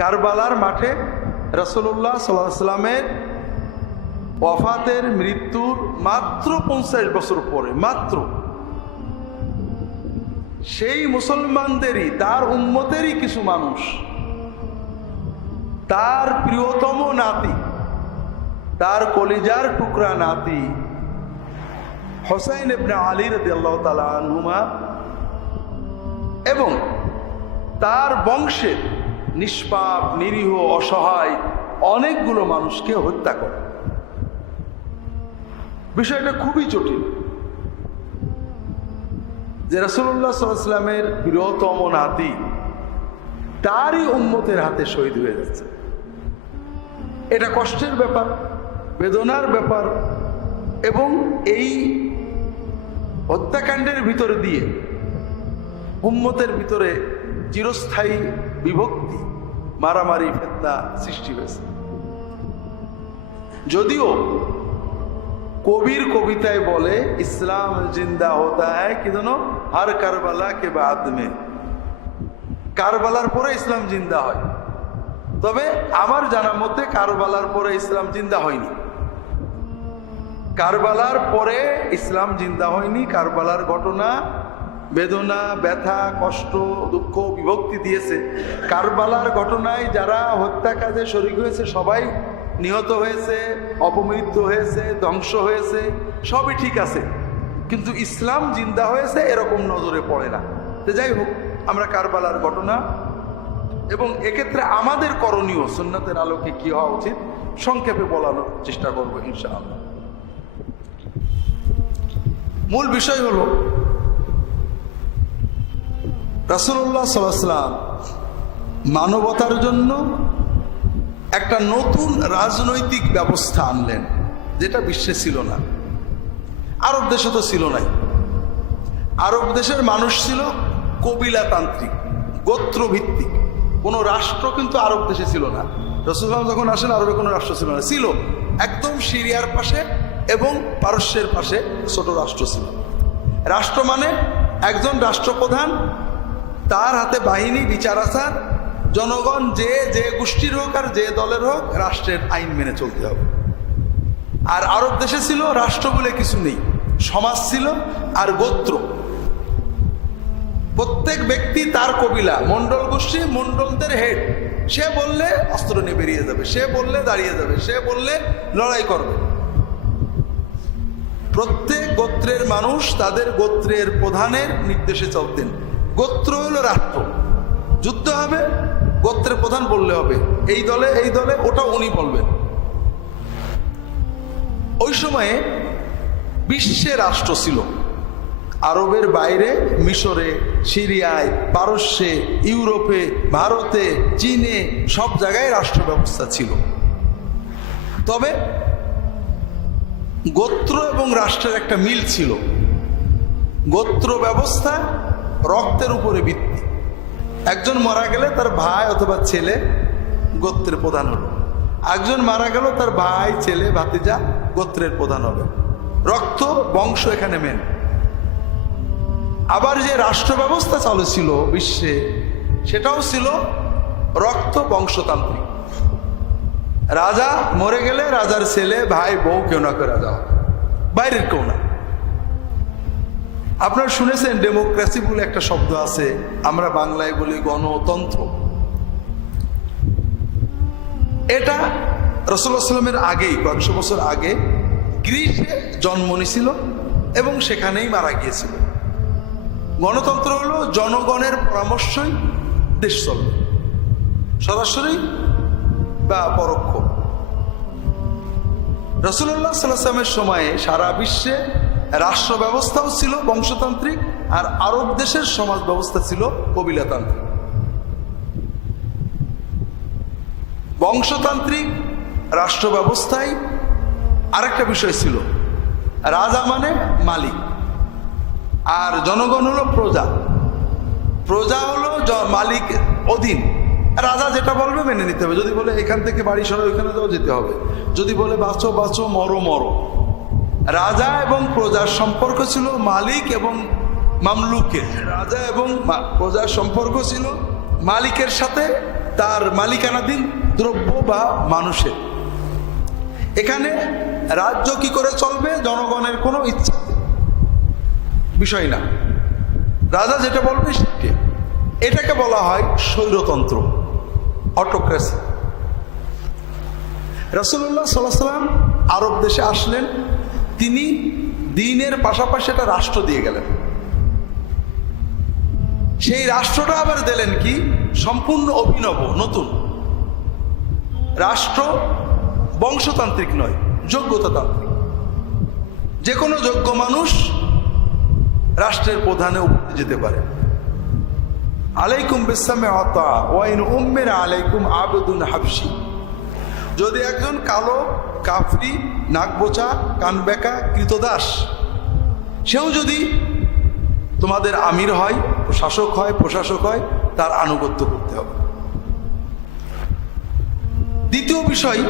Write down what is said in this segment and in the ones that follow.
কারবালার মাঠে রাসূলুল্লাহ সাল্লাল্লাহু আলাইহি ওয়াসাল্লামের ওয়াফাতের মৃত্যুর মাত্র 50 বছর পরে, মাত্র সেই মুসলমানদেরই, তার উম্মতেরই কিছু মানুষ তার প্রিয়তম নাতি, তার কলিজার টুকরা নাতি হুসাইন ইবনে আলী রাদিয়াল্লাহু তাআলা আনহুমা এবং তার বংশের নিষ্পাপ নিরীহ অসহায় অনেকগুলো মানুষকে হত্যা করে। বিষয়টা খুবই জটিল যে রাসূলুল্লাহ সাল্লাল্লাহু আলাইহি ওয়াসাল্লামের প্রিয়তম নাতি তারই উম্মতের হাতে শহীদ হয়ে যাচ্ছে। এটা কষ্টের ব্যাপার, বেদনার ব্যাপার, এবং এই হত্যাকাণ্ডের ভিতরে দিয়ে উম্মতের ভিতরে চিরস্থায়ী বিভক্তি, মারামারি, ফিতনা সৃষ্টি হয়েছে। যদিও কবির কবিতায় বলে ইসলাম জিন্দা হতা হ্যায় কি জানো, হর কারবালা কে বাদ মে, কারবালার পরে ইসলাম জিন্দা হয়। তবে আমার জানার মধ্যে কারবালার পরে ইসলাম জিন্দা হয়নি, কারবালার পরে ইসলাম জিন্দা হয়নি। কারবালার ঘটনা বেদনা, ব্যথা, কষ্ট, দুঃখ, বিভক্তি দিয়েছে। কারবালার ঘটনায় যারা হত্যা কাজে শরীক হয়েছে সবাই নিহত হয়েছে, অপমৃত্যু হয়েছে, ধ্বংস হয়েছে, সবই ঠিক আছে, কিন্তু ইসলাম জিন্দা হয়েছে এরকম নজরে পড়ে না। তো যাই হোক, আমরা কারবালার ঘটনা এবং এক্ষেত্রে আমাদের করণীয় সুন্নাতের আলোকে কি হওয়া উচিত সংক্ষেপে বলানোর চেষ্টা করব ইনশাআল্লাহ। মূল বিষয় হলো রাসূলুল্লাহ সাল্লাল্লাহু আলাইহি ওয়াসাল্লাম মানবতার জন্য একটা নতুন রাজনৈতিক ব্যবস্থা আনলেন, যেটা বিশ্বে ছিল না। আরব দেশে তো ছিল নাই। আরব দেশের মানুষ ছিল কবিলাতান্ত্রিক, গোত্রভিত্তিক। কোনো রাষ্ট্র কিন্তু আরব দেশে ছিল না। রাসূলুল্লাহ যখন আসেন আরবে কোনো রাষ্ট্র ছিল না, ছিল একদম সিরিয়ার পাশে এবং পারস্যের পাশে ছোট রাষ্ট্র ছিল। রাষ্ট্র মানে একজন রাষ্ট্রপ্রধান, তার হাতে বাহিনী, বিচার আচার, জনগণ যে যে গোষ্ঠীর হোক আর যে দলের হোক রাষ্ট্রের আইন মেনে চলতে হবে। আর আরব দেশে ছিল রাষ্ট্র বলে কিছু নেই, সমাজ ছিল আর গোত্র। প্রত্যেক ব্যক্তি তার কবিলা, মন্ডল গোষ্ঠী, মন্ডলদের হেড। সে বললে অস্ত্র নিয়ে বেরিয়ে যাবে, সে বললে দাঁড়িয়ে যাবে, সে বললে লড়াই করবে। প্রত্যেক গোত্রের মানুষ তাদের গোত্রের প্রধানের নির্দেশে চলতেন। গোত্র হলো রাষ্ট্র। যুদ্ধ হবে, গোত্রের প্রধান বললে হবে, এই দলে এই দলে, ওটা উনি বলবেন। ওই সময়ে বিশ্বে রাষ্ট্র ছিল। আরবের বাইরে মিশরে, সিরিয়ায়, পারস্যে, ইউরোপে, ভারতে, চীনে সব জায়গায় রাষ্ট্র ব্যবস্থা ছিল। তবে গোত্র এবং রাষ্ট্রের একটা মিল ছিল। গোত্র ব্যবস্থা রক্তের উপরে ভিত্তি। একজন মারা গেলে তার ভাই অথবা ছেলে গোত্রের প্রধান হলো, একজন মারা গেল তার ভাই, ছেলে, ভাতিজা গোত্রের প্রধান হবে। রক্ত, বংশ এখানে মেন। আবার যে রাষ্ট্র ব্যবস্থা চালু ছিল বিশ্বে, সেটাও ছিল রক্ত বংশতান্ত্রিক। রাজা মরে গেলে রাজার ছেলে, ভাই, বউ কেউ না কেউ রাজা হবে, বাইরের কেউ না। আপনারা শুনেছেন ডেমোক্রেসি বলে একটা শব্দ আছে, আমরা বাংলায় বলি গণতন্ত্র। এটা রাসূলুল্লাহ সাল্লাল্লাহু আলাইহি ওয়াসাল্লামের আগেই, কয়েকশো বছর আগে গ্রিসে জন্ম নিয়েছিল এবং সেখানেই মারা গিয়েছিল। গণতন্ত্র হলো জনগণের পরামর্শই দেশ চলবে, সরাসরি বা পরোক্ষ। রাসূলুল্লাহ সাল্লাল্লাহু আলাইহি ওয়াসাল্লামের সময়ে সারা বিশ্বে রাষ্ট্র ব্যবস্থাও ছিল বংশতান্ত্রিক, আর আরব দেশের সমাজ ব্যবস্থা ছিল কবিলাতান্ত্রিক। বংশতান্ত্রিক রাষ্ট্র ব্যবস্থায় আরেকটা বিষয় ছিল, রাজা মানে মালিক আর জনগণ হলো প্রজা। প্রজা হলো মালিক অধীন। রাজা যেটা বলবে মেনে নিতে হবে। যদি বলে এখান থেকে বাড়ি সরো, ওইখানে যাও, যেতে হবে। যদি বলে বাঁচো বাঁচো, মরো মরো। রাজা এবং প্রজার সম্পর্ক ছিল মালিক এবং মামলুকের। রাজা এবং প্রজার সম্পর্ক ছিল মালিকের সাথে তার মালিকানাধীন দ্রব্য বা মানুষের। এখানে রাজ্য কি করে চলবে জনগণের কোনো ইচ্ছা বিষয় না, রাজা যেটা বলবে সেটা। এটাকে বলা হয় স্বৈরতন্ত্র, অটোক্রেসি। রাসূলুল্লাহ সাল্লাল্লাহু আলাইহি ওয়াসাল্লাম আরব দেশে আসলেন, তিনি দ্বীনের পাশাপাশি একটা রাষ্ট্র দিয়ে গেলেন। সেই রাষ্ট্রটা আবার দিলেন কি সম্পূর্ণ অভিনব নতুন রাষ্ট্র, বংশতান্ত্রিক নয়, যোগ্যতাতান্ত্রিক। যে কোনো যোগ্য মানুষ রাষ্ট্রের প্রধানে উপরে যেতে পারে। আলাইকুম বিসসামি ওয়া তাআ ওয়া ইন উম্মিরা আলাইকুম আবদুন হাবশি। যদি একজন কালো কাফরি নাকবোচা কানবেকা কৃতদাস সেও যদি তোমাদের আমির হয়, শাসক হয়, প্রশাসক হয়, তার আনুগত্য করতে হবে। দ্বিতীয় বিষয়,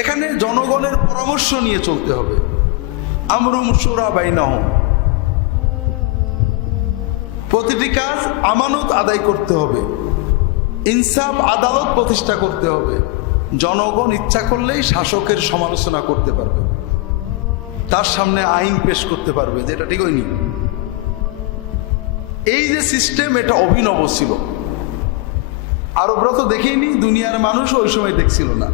এখানে জনগণের পরামর্শ নিয়ে চলতে হবে। আমরুম শুরা বাইনাহুম, প্রতিটি কাজ আমানত আদায় করতে হবে, ইনসাফ আদালত প্রতিষ্ঠা করতে হবে। জনগণ ইচ্ছা করলেই শাসকের সমালোচনা করতে পারবে, তার সামনে আইন পেশ করতে পারবে, যেটা ঠিক হয়নি। এই যে সিস্টেম, এটা অভিনব ছিল। আরবরা তো দেখেইনি, দুনিয়ার মানুষ ওই সময় দেখছিল না।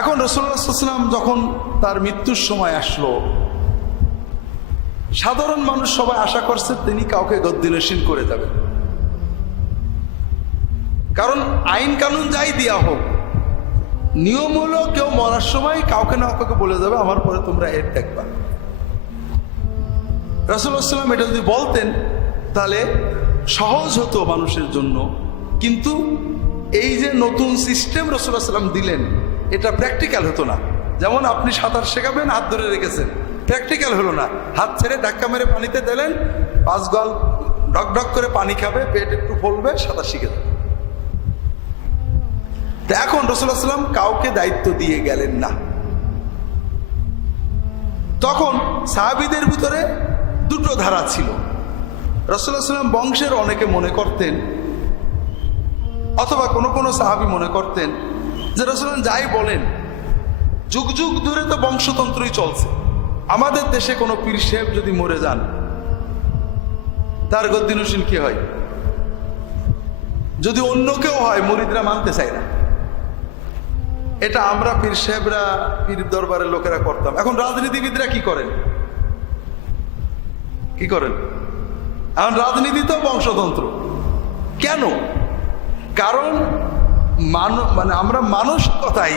এখন রাসূলুল্লাহ সাল্লাল্লাহু আলাইহি ওয়াসাল্লাম যখন তার মৃত্যুর সময় আসলো, সাধারণ মানুষ সবাই আশা করছে তিনি কাউকে গদ্দিনশীন করে যাবেন। কারণ আইন কানুন যাই দেওয়া হোক, নিয়ম হলো কেউ মরার সময় কাউকে না কাউকে বলে যাবে আমার পরে তোমরা এর দেখবা। রাসূলুল্লাহ সাল্লাল্লাহু আলাইহি ওয়াসাল্লাম এটা যদি বলতেন তাহলে সহজ হতো মানুষের জন্য। কিন্তু এই যে নতুন সিস্টেম রাসূলুল্লাহ সাল্লাল্লাহু আলাইহি ওয়াসাল্লাম দিলেন, এটা প্র্যাকটিক্যাল হতো না। যেমন আপনি সাঁতার শেখাবেন, হাত ধরে রেখেছেন, প্র্যাকটিক্যাল হলো না। হাত ছেড়ে ধাক্কা মেরে পানিতে দিলেন, 5 গল ডক ডক করে পানি খাবে, পেট একটু ফলবে, সাঁতার শিখে যাবে। তো এখন রাসূলুল্লাহ সাল্লাল্লাহু আলাইহি ওয়াসাল্লাম কাউকে দায়িত্ব দিয়ে গেলেন না। তখন সাহাবীদের ভিতরে দুটো ধারা ছিল। রাসূলুল্লাহ সাল্লাল্লাহু আলাইহি ওয়াসাল্লাম বংশের অনেকে মনে করতেন, অথবা কোন কোন সাহাবী মনে করতেন যে রাসূলুল্লাহ যাই বলেন, যুগ যুগ ধরে তো বংশতন্ত্রই চলছে। আমাদের দেশে কোনো পীর সাহেব যদি মরে যান, তার গদ্দিনশীন কি হয়? যদি অন্য কেউ হয়, মুরিদরা মানতে চায় না। এটা আমরা পীর সাহেবরা, পীর দরবারের লোকেরা করতাম। এখন রাজনীতিবিদরা কি করেন? কি করেন? এখন রাজনীতি তো বংশতন্ত্র। কেন? কারণ মানে আমরা মানসিকতাই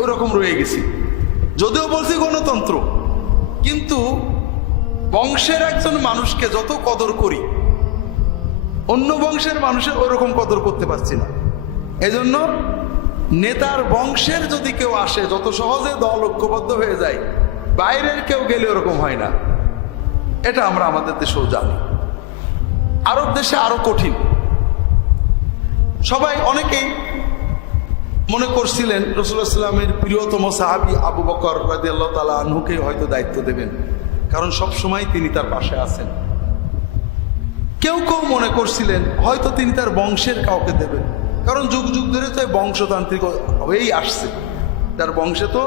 ওই রকম রয়ে গেছি। যদিও বলছি গণতন্ত্র, কিন্তু বংশের একজন মানুষকে যত কদর করি, অন্য বংশের মানুষের ওই রকম কদর করতে পারছি না। এজন্য নেতার বংশের যদি কেউ আসে, যত সহজে দল ঐক্যবদ্ধ হয়ে যায়, বাইরের কেউ গেলে ওরকম হয় না। এটা আমরা আমাদের দেশেও জানি। আরব দেশে আরো কঠিন। সবাই অনেকেই মনে করছিলেন রাসূলুল্লাহ সাল্লাল্লাহু আলাইহি ওয়াসাল্লামের প্রিয়তম সাহাবী আবু বকর রাদিয়াল্লাহু তাআলা আনহুকে হয়তো দায়িত্ব দেবেন, কারণ সব সময় তিনি তার পাশে আছেন। কেউ কেউ মনে করছিলেন হয়তো তিনি তার বংশের কাউকে দেবেন, কারণ যুগ যুগ ধরে তো বংশতান্ত্রিক হয়েই আসছে। তার বংশে তো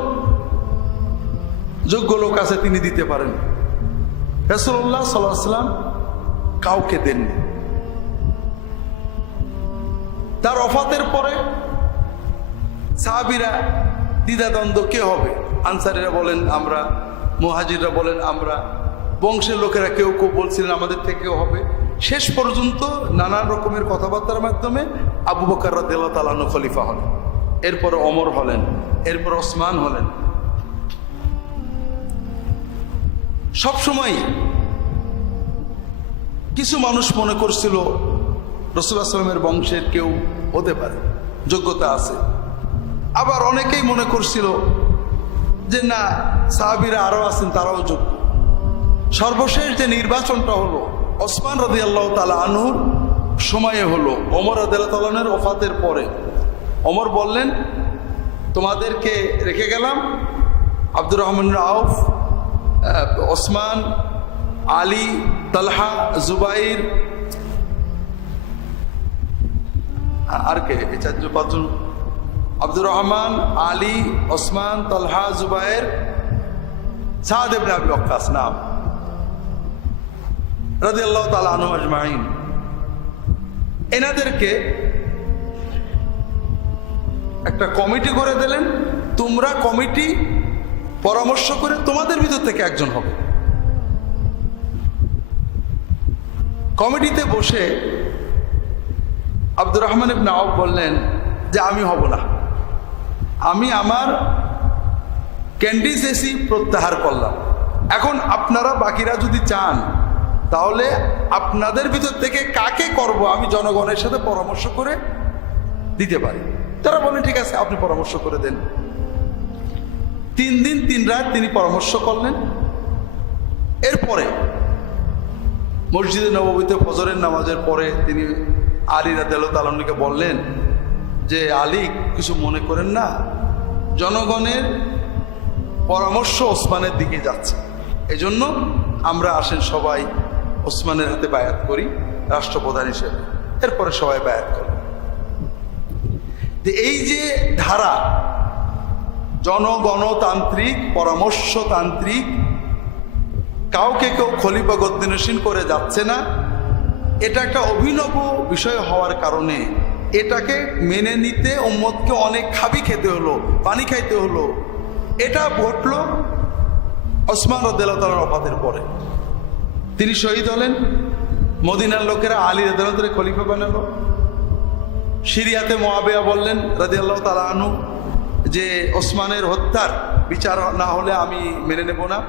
যোগ্য লোক আছে, তিনি দিতে পারেন। রাসূলুল্লাহ সাল্লাল্লাহু আলাইহি ওয়াসাল্লাম কাউকে দেননি। তার ওফাতের পরে সাহাবীরা দ্বিধাদ্বন্দ্ব কে হবে। আনসারীরা বলেন আমরা, মুহাজিররা বলেন আমরা, বংশের লোকেরা কেউ কেউ বলছিলেন আমাদের থেকেও হবে। শেষ পর্যন্ত নানান রকমের কথাবার্তার মাধ্যমে আবু বকর রাদিয়াল্লাহু তাআলা আনহু খলিফা হলেন, এরপরে ওমর হলেন, এরপর ওসমান হলেন। সবসময় কিছু মানুষ মনে করছিল রাসূলুল্লাহ সাল্লাল্লাহু আলাইহি ওয়াসাল্লামের বংশের কেউ হতে পারে, যোগ্যতা আছে। আবার অনেকেই মনে করছিল যে না, সাহাবীরা আরো আছেন, তারাও যোগ্য। সর্বশেষ যে নির্বাচনটা হলো ওসমান রাদিয়াল্লাহু তাআলা আনহুর সময়ে হলো, ওমর রাদিয়াল্লাহু তাআলা আনহুর ওফাতের পরে। ওমর বললেন তোমাদেরকে রেখে গেলাম, আব্দুর রহমান আউফ, ওসমান, আলী, তালহা, জুবাইর, আর কে এই 4-5 আব্দুর রহমান, আলী, ওসমান, তালহা, জুবায়ের, সাদ ইবনে আবি ওয়াক্কাস নাম রাদিয়াল্লাহু তাআলা আনহুম আজমাইন। এনাদেরকে একটা কমিটি করে দিলেন, তোমরা কমিটি পরামর্শ করে তোমাদের ভিতর থেকে একজন হবে। কমিটিতে বসে আব্দুর রহমান ইবনে আওফ বললেন যে আমি হব না, আমি আমার ক্যান্ডিডেসি প্রত্যাহার করলাম। এখন আপনারা বাকিরা যদি চান তাহলে আপনাদের ভিতর থেকে কাকে করব আমি জনগণের সাথে পরামর্শ করে দিতে পারি। তারা বলেন ঠিক আছে, আপনি পরামর্শ করে দেন। 3 দিন 3 রাত তিনি পরামর্শ করলেন। এরপরে মসজিদে নববীতে ফজরের নামাজের পরে তিনি আলী রাদিয়াল্লাহু তাআলা আনহুকে বললেন যে আলী, কিছু মনে করেন না, জনগণের পরামর্শ ওসমানের দিকে যাচ্ছে, এজন্য আমরা আসেন সবাই ওসমানের হাতে বায়াত করি রাষ্ট্রপ্রধান হিসেবে। এরপরে সবাই বায়াত করে। এই যে ধারা জনগণতান্ত্রিক, পরামর্শতান্ত্রিক, কাউকে কেউ খলিফা গদ্দিনশীন করে যাচ্ছে না, এটা একটা অভিনব বিষয় হওয়ার কারণে এটাকে মেনে নিতে উম্মতকে অনেক খাবি খেতে হলো, পানি খাইতে হলো। এটা ঘটল ওসমান রাদিয়াল্লাহু তাআলার ওফাতের পরে। তিনি শহীদ হলেন, মদিনার লোকেরা আলী রাদিয়াল্লাহু তাআলাকে খলিফা বানালো। সিরিয়াতে মুআবিয়া বললেন রাদিয়াল্লাহু তাআলা আনহু যে ওসমানের হত্যার বিচার না হলে আমি মেনে নেব না।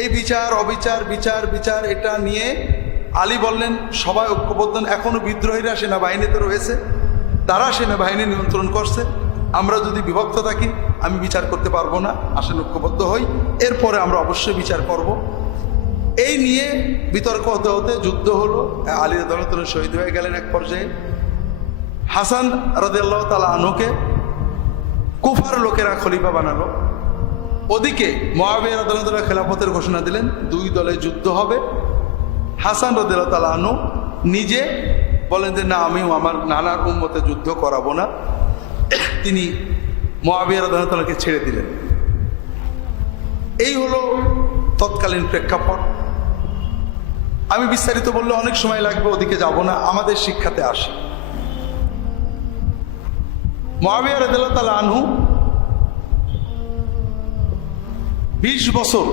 এই বিচার অবিচার, বিচার বিচার এটা নিয়ে আলী বললেন সবাই ঐক্যবদ্ধ। এখনো বিদ্রোহীরা সেনাবাহিনীতে রয়েছে, তারা সেনাবাহিনী নিয়ন্ত্রণ করছে, আমরা যদি বিভক্ত থাকি আমি বিচার করতে পারবো না, আসেন ঐক্যবদ্ধ হই, এরপরে আমরা অবশ্যই বিচার করব। এই নিয়ে বিতর্ক হতে হতে যুদ্ধ হলো। আলী রাদিয়াল্লাহু তাআলা শহীদ হয়ে গেলেন। এক পর্যায়ে হাসান রাদিয়াল্লাহু তাআলা আনহুকে কুফার লোকেরা খলিফা বানালো। ওদিকে মুআবিয়া রাদিয়াল্লাহু তাআলা খেলাফতের ঘোষণা দিলেন, 2 দলে যুদ্ধ হবে। হাসান রাদিয়াল্লাহু তাআলা আনহু নিজে বলেন যে না, আমিও আমার নানার উম্মতে যুদ্ধ করাবো না। তিনি মুআবিয়া রাদিয়াল্লাহু তাআলাকে ছেড়ে দিলেন। এই হলো তৎকালীন প্রেক্ষাপট। আমি বিস্তারিত বললে অনেক সময় লাগবে, ওদিকে যাব না, আমাদের শিক্ষাতে আসি। মুআবিয়া রাদিয়াল্লাহু তাআলা আনহু 20 বছর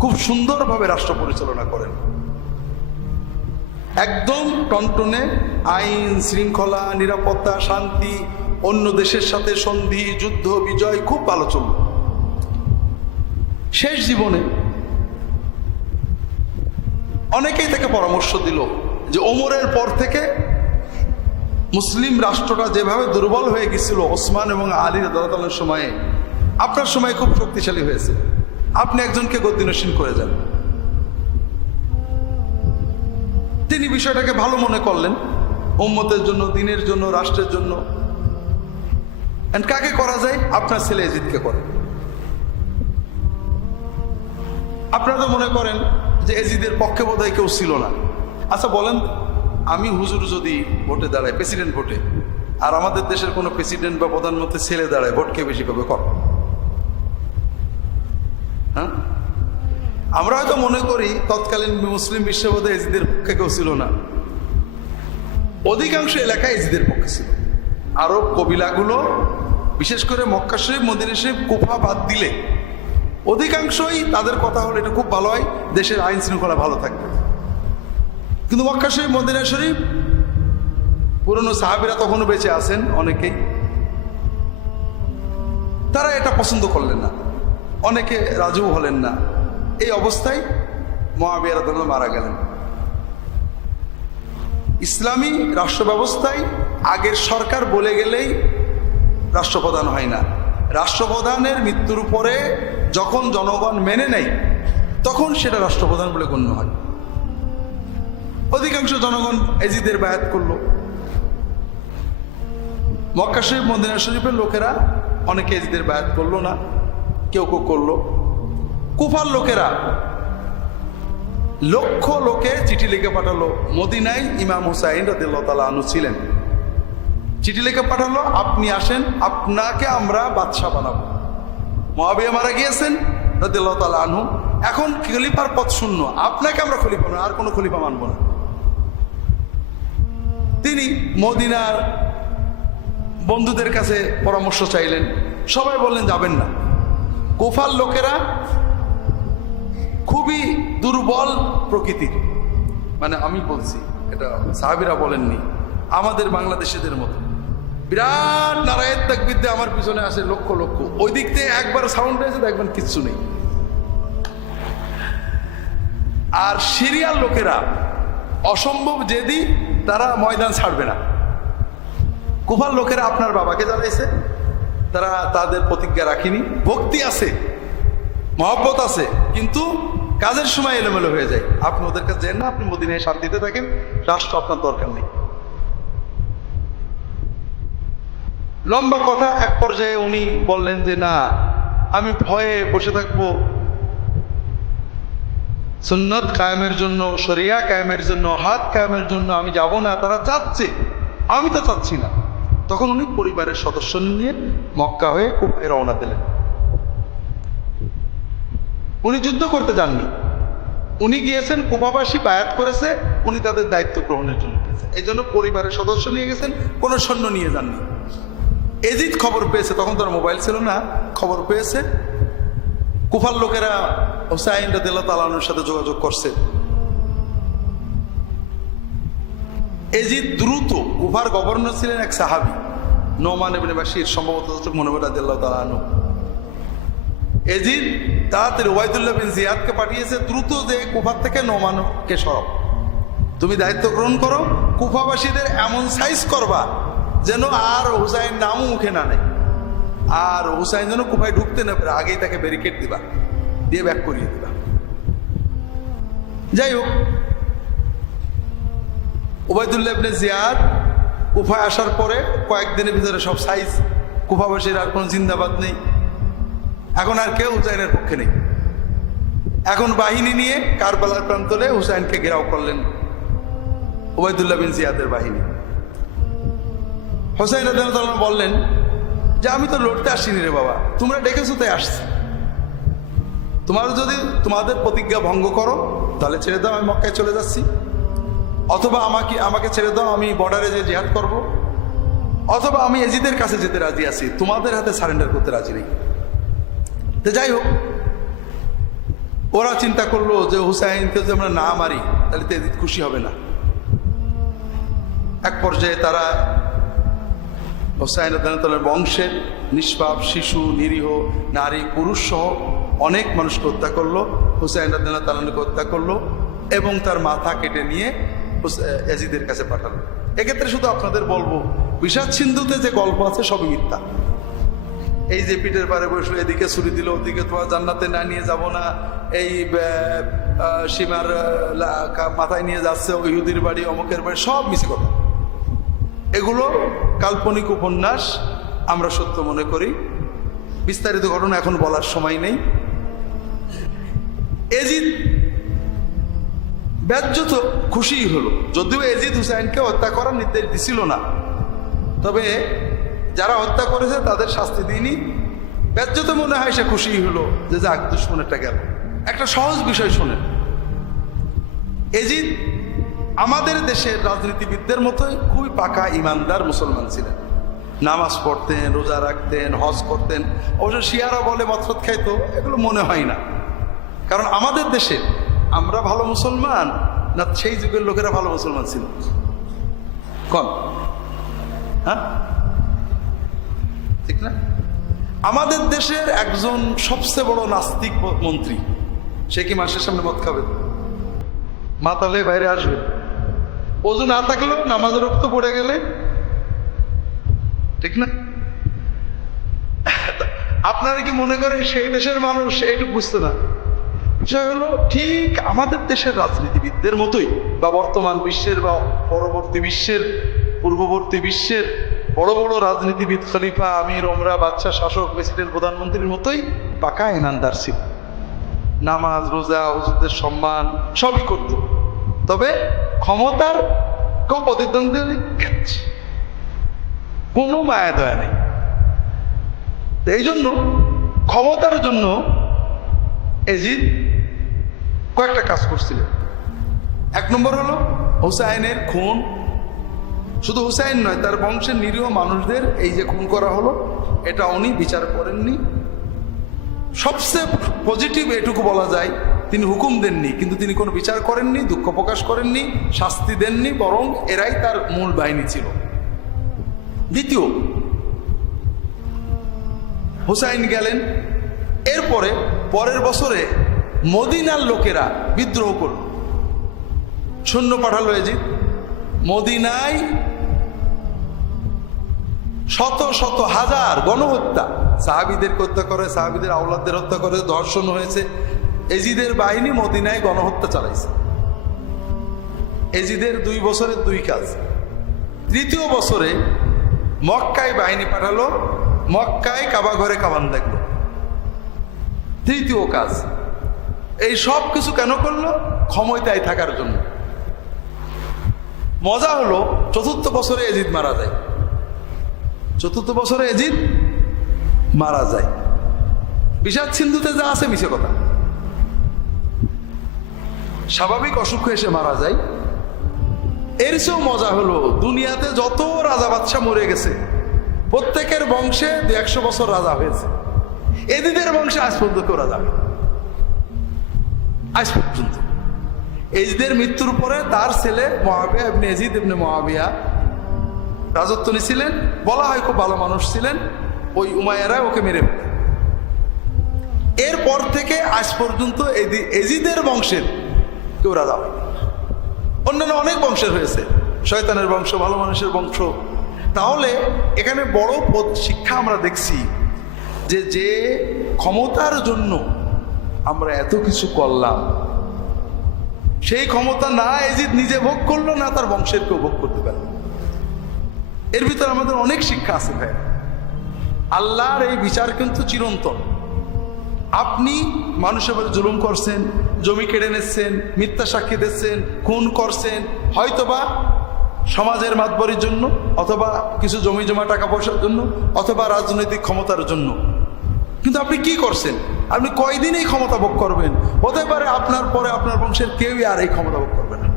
খুব সুন্দরভাবে রাষ্ট্র পরিচালনা করেন। একদম টনটনে আইন শৃঙ্খলা, নিরাপত্তা, শান্তি, অন্য দেশের সাথে সন্ধি, যুদ্ধ বিজয় খুব ভালো চলল। শেষ জীবনে অনেকেই তাকে পরামর্শ দিল যে ওমরের পর থেকে মুসলিম রাষ্ট্রটা যেভাবে দুর্বল হয়ে গেছিল ওসমান এবং আলী রাদিয়াল্লাহু তাআলার সময়ে, আপনার সময় খুব শক্তিশালী হয়েছে, আপনি একজনকে গদ্দিনশীন করে যান। তিনি বিষয়টাকে ভালো মনে করলেন, উম্মতের জন্য, দিনের জন্য, রাষ্ট্রের জন্য। কাকে করা যায়? আপনার ছেলে এজিদকে করে। আপনারা তো মনে করেন যে এজিদের পক্ষে বোধহয় কেউ ছিল না। আচ্ছা বলেন, আমি হুজুর যদি ভোটে দাঁড়ায়, প্রেসিডেন্ট ভোটে, আর আমাদের দেশের কোনো প্রেসিডেন্ট বা প্রধানমন্ত্রী ছেলে দাঁড়ায়, ভোট কে বেশি পাবে? কর। হ্যাঁ, আমরা হয়তো মনে করি তৎকালীন মুসলিম বিশ্বে বোধহয় এজিদের পক্ষে কেউ ছিল না। অধিকাংশ এলাকায় এজিদের পক্ষে ছিল। আরব কবিলাগুলো, বিশেষ করে মক্কা শরীফ, মদিনা শরীফ, কুফা বাদ দিলে অধিকাংশই তাদের কথা হলো এটা খুব ভালো হয়, দেশের আইন শৃঙ্খলা ভালো থাকবে। কিন্তু মক্কা শরীফ, মদিনা শরীফ, পুরনো সাহাবীরা তখনও বেঁচে আছেন অনেকেই, তারা এটা পছন্দ করলেন না, অনেকে রাজু হলেন না। এই অবস্থায় মুআবিয়া রাদিয়াল্লাহু মারা গেলেন। ইসলামী রাষ্ট্র ব্যবস্থায় আগের সরকার বলে গেলেই রাষ্ট্রপ্রধান হয় না। রাষ্ট্রপ্রধানের মৃত্যুর পরে যখন জনগণ মেনে নেয় তখন সেটা রাষ্ট্রপ্রধান বলে গণ্য হয়। অধিকাংশ জনগণ এজিদের বায়াত করলো। মক্কা শরীফ, মদিনা শরীফের লোকেরা অনেকে এজিদের বায়াত করলো না, কেউ কেউ করলো। কুফার লোকেরা লক্ষ লোকে চিঠি লিখে পাঠালো। মদিনায় ইমাম হুসাইন রাদিয়াল্লাহু তাআলা আনহু ছিলেন, চিঠি লিখে পাঠালো, আপনি আসেন, আপনাকে আমরা বাদশাহ বানাবো। মুআবিয়া মারা গিয়েছেন রাদিয়াল্লাহু তাআলা আনহু, এখন খলিফার পদ শূন্য, আপনাকে আমরা খলিফা না, আর কোনো খলিফা মানব না। তিনি মদিনার বন্ধুদের কাছে পরামর্শ চাইলেন, সবাই বললেন যাবেন না। কুফার লোকেরা খুবই দুর্বল প্রকৃতির, মানে আমি বলছি, এটা সাহাবীরা বলেননি, আমাদের বাংলাদেশিদের মতো বিরাট নারায়েত তাকবীর দিয়ে আমার পিছনে আসে লক্ষ লক্ষ, ওই দিক থেকে একবার সাউন্ড হয়েছে দেখবেন কিচ্ছু নেই। আর সিরিয়ার লোকেরা অসম্ভব জেদি, তারা ময়দান ছাড়বে না। কুফার লোকেরা আপনার বাবাকে জ্বালাইছে, তারা তাদের প্রতিজ্ঞা রাখেনি। ভক্তি আছে, মহব্বত আছে, কিন্তু কাজের সময় এলোমেলো হয়ে যায়। আপনি ওদের কাছে যান না, আপনি মদিনায় শান্তিতে থাকেন, রাষ্ট্র আপনার দরকার নেই। লম্বা কথা, এক পর্যায়ে উনি বললেন যে না, আমি ভয়ে বসে থাকবো, সুন্নত কায়েমের জন্য, শরিয়া কায়েমের জন্য, হাত কায়েমের জন্য আমি যাব না। তারা চাচ্ছে, আমি তো চাচ্ছি না। তখন উনি পরিবারের সদস্য নিয়ে মক্কা হয়ে কুফায় রওনা দিলেন। উনি যুদ্ধ করতে যাননি, উনি গিয়েছেন, কুফাবাসী বায়াত করেছে, উনি তাদের দায়িত্ব গ্রহণের জন্য গেছেন। এই জন্য পরিবারের সদস্য নিয়ে গেছেন, কোনো সৈন্য নিয়ে যাননি। এজিদ খবর পেয়েছে, তখন তার মোবাইল ছিল না, খবর পেয়েছে, কুফার লোকেরা হুসাইন রাদিয়াল্লাহু তাআলা আনহুর সাথে যোগাযোগ করছে। এজিদ দ্রুত, কুফার গভর্নর ছিলেন এক সাহাবী নোমান ইবনে বাশির, সম্ভবত মনে হয় রাদিয়াল্লাহু তাআলা আনহু। এজিদ তাড়াতাড়ি ওবাইদুল্লাহ বিন জিয়াদকে পাঠিয়েছে, দ্রুত যে কুফার থেকে নোমানকে সরাও, তুমি দায়িত্ব গ্রহণ করো, কুফাবাসীদের এমন সাইজ করবা যেন আর হুসাইন নামও মুখে না নেয়, আর হুসাইন যেন কুফায় ঢুকতে না পারে, আগেই তাকে ব্যারিকেড দিবা, দিয়ে ব্যাক করিয়ে দিবা। যাই হোক, ওবাইদুল্লাহ ইবনে জিয়াদ কুফায় আসার পরে কয়েকদিনের ভিতরে সব সাইজ, কুফাবাসীর আর কোনো জিন্দাবাদ নেই, এখন আর কেউ হুসাইনের পক্ষে নেই। এখন বাহিনী নিয়ে কারবালার প্রান্তরে হুসাইনকে ঘেরাও করলেন ওবাইদুল্লাহ বিন জিয়াদের বাহিনী। হুসাইন রাদিয়াল্লাহু তাআলা বললেন যে আমি তো লড়তে আসিনি রে বাবা, তোমরা ডেকেছো তাই আসছি, তোমার যদি তোমাদের প্রতিজ্ঞা ভঙ্গ করো তাহলে ছেড়ে দাও, আমি মক্কায় চলে যাচ্ছি, অথবা আমাকে ছেড়ে দাও, আমি বর্ডারে যে জিহাদ করব, অথবা আমি এজিদের কাছে যেতে রাজি আছি, তোমাদের হাতে সারেন্ডার করতে রাজি নেই। তো যাই হোক, ওরা চিন্তা করলো যে হুসাইনকে যদি আমরা না মারি তাহলে তো এজিদ খুশি হবে না। এক পর্যায়ে তারা হুসাইন রাদিয়াল্লাহু তাআলার বংশের নিষ্পাপ শিশু, নিরীহ নারী, পুরুষ সহ অনেক মানুষকে হত্যা করলো, হুসাইন রাদিয়াল্লাহু তাআলাকে হত্যা করলো এবং তার মাথা কেটে নিয়ে এজিদের কাছে পাঠালো। এক্ষেত্রে শুধু আপনাদের বলবো, বিষাদ সিন্ধুতে যে গল্প আছে সবই মিথ্যা। এই যে পিঠের পারে বসে এদিকে ছুরি দিল, ওদিকে তোমার জান্নাতে না নিয়ে যাব না, এই সীমার মাথায় নিয়ে যাচ্ছে, ইহুদির বাড়ি, অমুকের বাড়ি, সব মিছে কথা। এগুলো কাল্পনিক উপন্যাস, আমরা সত্য মনে করি। বিস্তারিত ঘটনা এখন বলার সময় নেই। এজিদ ব্যাজ্যত খুশি হলো, যদিও এজিদ হুসাইনকে হত্যা করার নির্দেশ দিছিল না, তবে যারা হত্যা করেছে তাদের শাস্তি দিইনি। ব্যাজ্যত মনে হয় সে খুশি হলো যে যাক, দুশ্মনেরটা গেল। একটা সহজ বিষয় শোনেন, এজিদ আমাদের দেশের রাজনীতিবিদদের মতোই খুবই পাকা ইমানদার মুসলমান ছিলেন, নামাজ পড়তেন, রোজা রাখতেন, হজ করতেন। অবশ্য শিয়ারা বলে মদফত খাইতো, এগুলো মনে হয় না, কারণ আমাদের দেশে আমরা ভালো মুসলমান না সেই যুগের লোকেরা ভালো মুসলমান ছিল? কম, হ্যাঁ ঠিক না? আমাদের দেশের একজন সবচেয়ে বড় নাস্তিক মন্ত্রী, সে কি মাসের সামনে মদ খাবে? মাতালে বাইরে আসবে, ওযু না থাকলেও নামাজের রক্ত পড়ে গেলে, ঠিক না? আপনারা কি মনে করেন সেই দেশের মানুষ এইটুকু বুঝতে না? বিষয় হলো ঠিক আমাদের দেশের রাজনীতিবিদদের মতোই, বা বর্তমান বিশ্বের বা পরবর্তী বিশ্বের, পূর্ববর্তী বিশ্বের বড় বড় রাজনীতিবিদ, খলিফা, আমির, ওমরা, বাদশা, শাসক, প্রেসিডেন্ট, প্রধানমন্ত্রীর মতোই পাকা ইমানদার ছিল। নামাজ, রোজা, হুজুরদের সম্মান সবই করত, তবে ক্ষমতার কেউ প্রতিদ্বন্দ্বী কোনো মায়া দয়া নেই। এই জন্য ক্ষমতার জন্য এজিদ কয়েকটা কাজ করছিলেন। এক নম্বর হলো হুসাইনের খুন। শুধু হুসাইন নয়, তার বংশের নিরীহ মানুষদের এই যে খুন করা হলো, এটা উনি বিচার করেননি। সবচেয়ে পজিটিভ এটুকু বলা যায়, তিনি হুকুম দেননি, কিন্তু তিনি কোনো বিচার করেননি, দুঃখ প্রকাশ করেননি, শাস্তি দেননি, বরং এরাই তার মূল বাহিনী ছিল। দ্বিতীয়, হুসাইন গেলেন, এরপরে পরের বছরে মদিনার লোকেরা বিদ্রোহ করল, সৈন্য পাঠালো এজিদ। মদিনায় শত শত হাজার গণহত্যা, সাহাবীদের হত্যা করে, সাহাবীদের আওলাদদের হত্যা করে, ধর্ষণ হয়েছে। এজিদের বাহিনী মদিনায় গণহত্যা চালাইছে। এজিদের 2 বছরের 2 কাজ। তৃতীয় বছরে মক্কায় বাহিনী পাঠালো, মক্কায় কাবা ঘরে কামান দেখলো। তৃতীয় কাজ। এই সব কিছু কেন করলো? ক্ষমতায় থাকার জন্য। মজা হলো, চতুর্থ বছরে এজিদ মারা যায়। চতুর্থ বছরে এজিদ মারা যায়। বিষাদ সিন্ধুতে যা আছে মিছে কথা। স্বাভাবিক অসুখ এসে মারা যায়। এর চেয়েও মজা হলো, দুনিয়াতে যত রাজা বাদশাহ মরে গেছে, প্রত্যেকের বংশে 100 বছর রাজা হয়েছে। এজিদের বংশে আজ পর্যন্ত কেউ রাজা হয়, আজ পর্যন্ত। এজিদের মৃত্যুর পরে তার ছেলে মুআবিয়া ইবনে ইয়াজিদ ইবনে মুআবিয়া রাজত্ব নিয়েছিলেন। বলা হয় খুব ভালো মানুষ ছিলেন। ওই উমাইয়ারা ওকে মেরে ফেলে। এরপর থেকে আজ পর্যন্ত এজিদের বংশের কেউ রাজা হয়। অন্যান্য অনেক বংশের হয়েছে, শয়তানের বংশ, ভালো মানুষের বংশ। তাহলে এখানে বড় শিক্ষা আমরা দেখছি যে যে ক্ষমতার জন্য আমরা এত কিছু করলাম, সেই ক্ষমতা না এজিদ নিজে ভোগ করলো, না তার বংশের কেউ ভোগ করতে পারলো। এর ভিতরে আমাদের অনেক শিক্ষা আছে ভাই। আল্লাহর এই বিচার কিন্তু চিরন্তন। আপনি মানুষের উপরে জুলুম করছেন, জমি কেড়ে নিচ্ছেন, মিথ্যা সাক্ষী দিচ্ছেন, খুন করছেন, হয়তোবা সমাজের মাতবরির জন্য, অথবা কিছু জমি জমা টাকা পয়সার জন্য, অথবা রাজনৈতিক ক্ষমতার জন্য। কিন্তু আপনি কি করছেন? আপনি কয়দিন এই ক্ষমতা ভোগ করবেন? হতে পারে আপনার পরে আপনার বংশের কেউই আর এই ক্ষমতা ভোগ করবে না,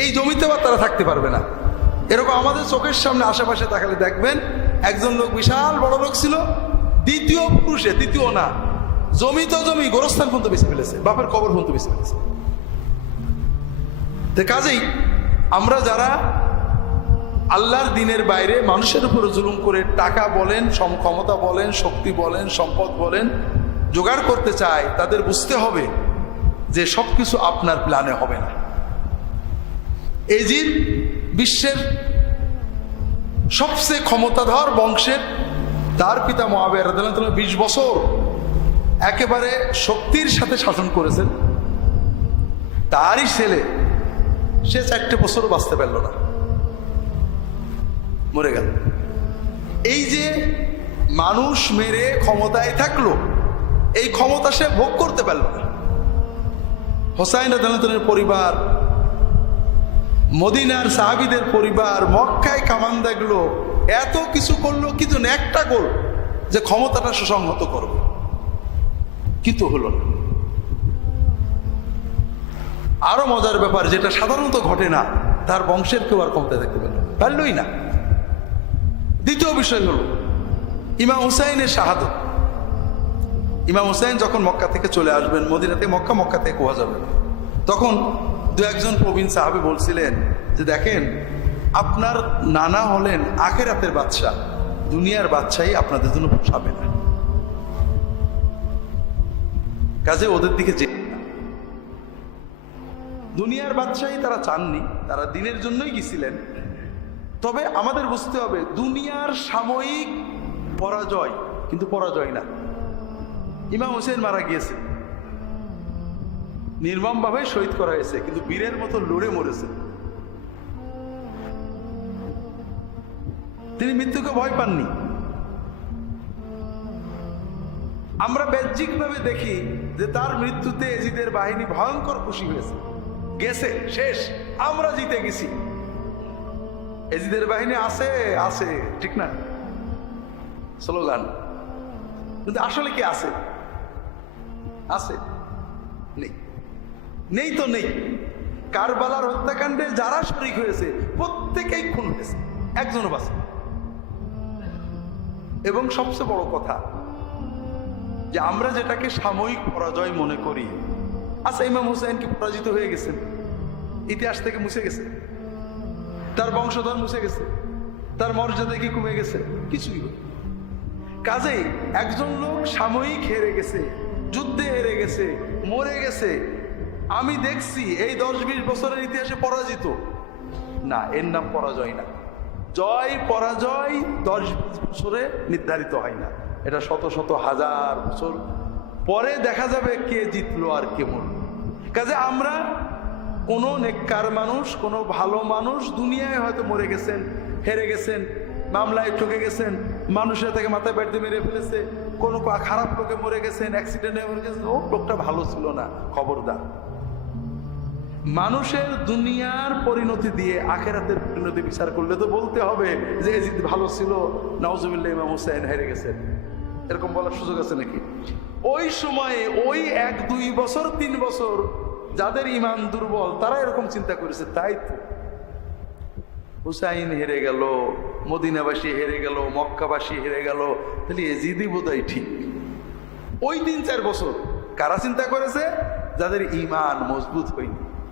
এই জমিতে বা তারা থাকতে পারবে না। এরকম আমাদের চোখের সামনে আশেপাশে তাকালে দেখবেন, একজন লোক বিশাল বড় লোক ছিল, দ্বিতীয় পুরুষে, তৃতীয় না, জমি তো জমি, গোরস্থান পর্যন্ত বেশি ফেলেছে, বাপের কবর পর্যন্ত বেশি ফেলেছে। তো কাজেই আমরা যারা আল্লাহর দিনের বাইরে মানুষের উপরে জুলুম করে টাকা বলেন, ক্ষমতা বলেন, শক্তি বলেন, সম্পদ বলেন জোগাড় করতে চায়, তাদের বুঝতে হবে যে সবকিছু আপনার প্ল্যানে হবে না। এজিদ বিশ্বের সবচেয়ে ক্ষমতাধর বংশের, তার পিতা মুআবিয়া রাদিয়াল্লাহু তাআলা 20 বছর একেবারে শক্তির সাথে শাসন করেছেন। তারই ছেলে, সে 4 বছরও বাঁচতে পারল না, মরে গেল। এই যে মানুষ মেরে ক্ষমতায় থাকলো, এই ক্ষমতা সে ভোগ করতে পারল না। হুসাইন রাদিয়াল্লাহু তাআলার পরিবার, মদিনার সাহাবীদের পরিবার মক্কায় কামান দেখলো, এত কিছু করলো, কিন্তু একটা গোল যে ক্ষমতাটা সুসংহত করবে, কিন্তু হলো না। আরো মজার ব্যাপার, যেটা সাধারণত ঘটে না, তার বংশের কেউ আর ক্ষমতা দেখতে পারলই না। দ্বিতীয় বিষয় হলো ইমাম হুসাইনের শাহাদত। ইমাম হুসাইন যখন মক্কা থেকে চলে আসবেন, মদিনাতে মক্কা থেকে কোয়া যাবে, তখন 2-1 প্রবীণ সাহাবী বলছিলেন যে দেখেন, আপনার নানা হলেন আখিরাতের বাদশা, দুনিয়ার বাদশাহী আপনাদের জন্য পোষাবে না, কাজে ওদের দিকে যে দুনিয়ার বাদশাহী তারা চাননি, তারা দিনের জন্যই গেছিলেন। তবে আমাদের বুঝতে হবে, দুনিয়ার সাময়িক পরাজয় কিন্তু পরাজয় না। ইমাম হুসাইন মারা গিয়েছে, নির্মমভাবে শহীদ করা হয়েছে, কিন্তু বীরের মতো লড়ে মরেছে। তিনি মৃত্যুকে ভয় পাননি। আমরা বাহ্যিকভাবে দেখি যে তার মৃত্যুতে এজিদের বাহিনী ভয়ঙ্কর খুশি হয়েছে, গেছে, শেষ, আমরা জিতে গেছি। কিন্তু হুসাইন রাদিয়াল্লাহু তাআলা আনহু, তিনি মৃত্যুকে ভয় পাননি। আমরা বাহ্যিকভাবে দেখি যে তার মৃত্যুতে এজিদের বাহিনী ভয়ঙ্কর খুশি হয়েছে, গেছে, শেষ, আমরা জিতে গেছি। এজিদের বাহিনী আছে আছে, ঠিক না, স্লোগান, কিন্তু আসলে কি আছে? আছে? নেই। নেই তো নেই। কারবালার হত্যাকাণ্ডে যারা শরীক হয়েছে প্রত্যেকেই খুন হয়েছে, একজনও বাঁচে। এবং সবচেয়ে বড় কথা যে আমরা যেটাকে সাময়িক পরাজয় মনে করি, আচ্ছা ইমাম হুসাইন কি পরাজিত হয়ে গেছেন? ইতিহাস থেকে মুছে গেছে? তার বংশধর মুছে গেছে? তার মর্যাদা কি কমে গেছে? কিছুই না। কাজেই একজন লোক সাময়িক হেরে গেছে, যুদ্ধে হেরে গেছে, মরে গেছে, আমি দেখছি এই 10-20 বছরের ইতিহাসে পরাজিত না, এর নাম পরাজয় না। জয় পরাজয় 10-20 বছরে নির্ধারিত হয় না, এটা শত শত হাজার বছর পরে দেখা যাবে কে জিতলো আর কে মরল। কাজে আমরা কোনো নেককার মানুষ, কোনো ভালো মানুষ দুনিয়ায় হয়তো মরে গেছেন, হেরে গেছেন, মামলায় ঠকে গেছেন, মানুষের তাকে মাথায় ব্যাট দিয়ে মেরে ফেলেছে, কোনো খারাপ লোকে মরে গেছেন, অ্যাক্সিডেন্টে মরে গেছেন, ও লোকটা ভালো ছিল না, খবরদার। মানুষের দুনিয়ার পরিণতি দিয়ে আখেরাতের পরিণতি বিচার করলে তো বলতে হবে যে এজিদ ভালো ছিল, নাউজুবিল্লাহ ইমাম হুসাইন হেরে গেছেন, এরকম বলার সুযোগ আছে নাকি? ওই সময়ে ওই 1-2 বছর 3 বছর যাদের ইমান দুর্বল তারা এরকম চিন্তা করেছে, তাই তো হুসাইন হেরে গেল, মদিনাবাসী হেরে গেল, মক্কাবাসী হেরে গেল, তাহলে এজিদই বোধহয় ঠিক। ওই 3-4 বছর কারা চিন্তা করেছে? যাদের ইমান মজবুত হয়নি।